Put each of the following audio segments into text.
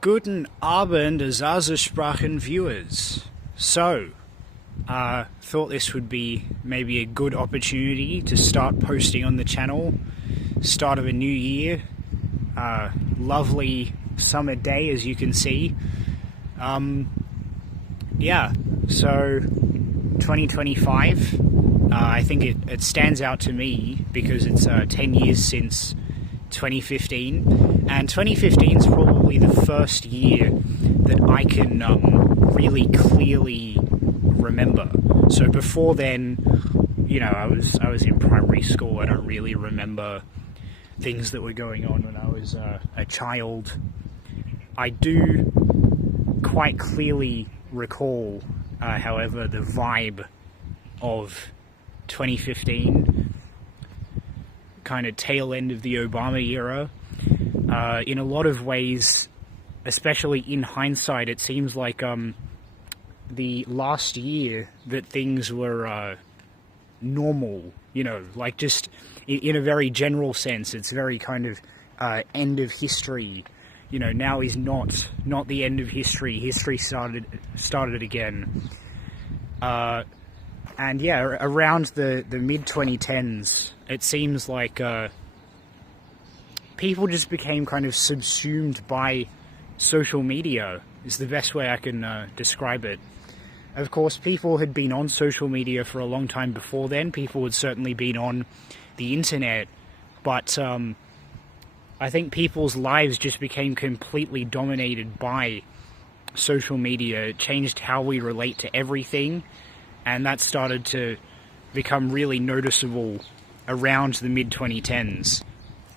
Guten Abend, Azazsprachen viewers. Thought this would be maybe a good opportunity to start posting on the channel. Start of a new year. Lovely summer day, as you can see. So 2025, I think it stands out to me because it's 10 years since 2015, and 2015 is probably the first year that I can really clearly remember. So before then, I was in primary school. I don't really remember things that were going on when I was a child. I do quite clearly recall, however, the vibe of 2015, kind of tail end of the Obama era. In a lot of ways, especially in hindsight, it seems like the last year that things were normal, like just in a very general sense. It's very kind of end of history. Now is not the end of history. History started again. And yeah, around the mid-2010s, it seems like people just became kind of subsumed by social media, is the best way I can describe it. Of course, people had been on social media for a long time before then. People had certainly been on the internet, but I think people's lives just became completely dominated by social media. It changed how we relate to everything. And that started to become really noticeable around the mid-2010s.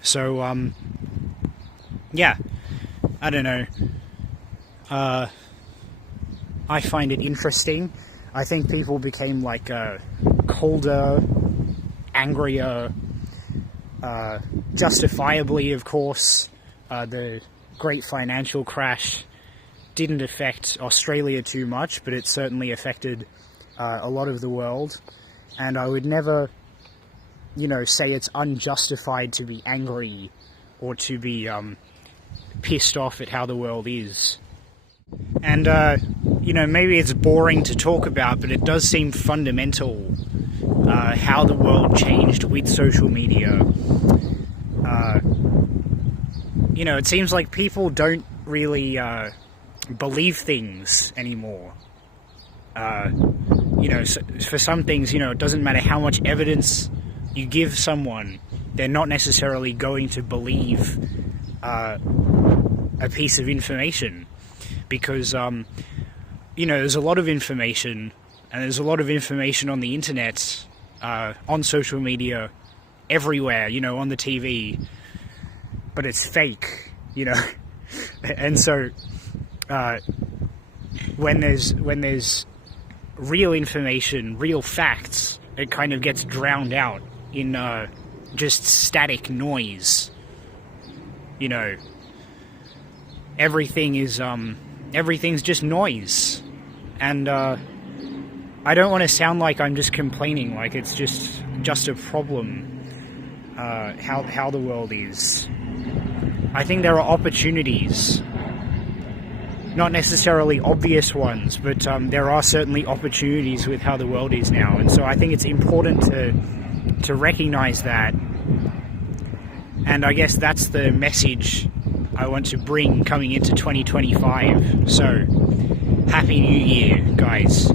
So, yeah, I don't know. I find it interesting. I think people became like colder, angrier, justifiably, of course. The great financial crash didn't affect Australia too much, but it certainly affected a lot of the world, and I would never, say it's unjustified to be angry or to be pissed off at how the world is. And, maybe it's boring to talk about, but it does seem fundamental how the world changed with social media. It seems like people don't really believe things anymore. For some things, it doesn't matter how much evidence you give someone, they're not necessarily going to believe a piece of information, because, there's a lot of information, and there's a lot of information on the internet, on social media, everywhere, on the TV, but it's fake, and so, when there's real information, real facts, it kind of gets drowned out in just static noise. Everything's just noise, and I don't want to sound like I'm just complaining, like it's just a problem, how the world is. I think there are opportunities. Not necessarily obvious ones, but there are certainly opportunities with how the world is now, and so I think it's important to recognize that. And I guess that's the message I want to bring coming into 2025. So, Happy New Year, guys.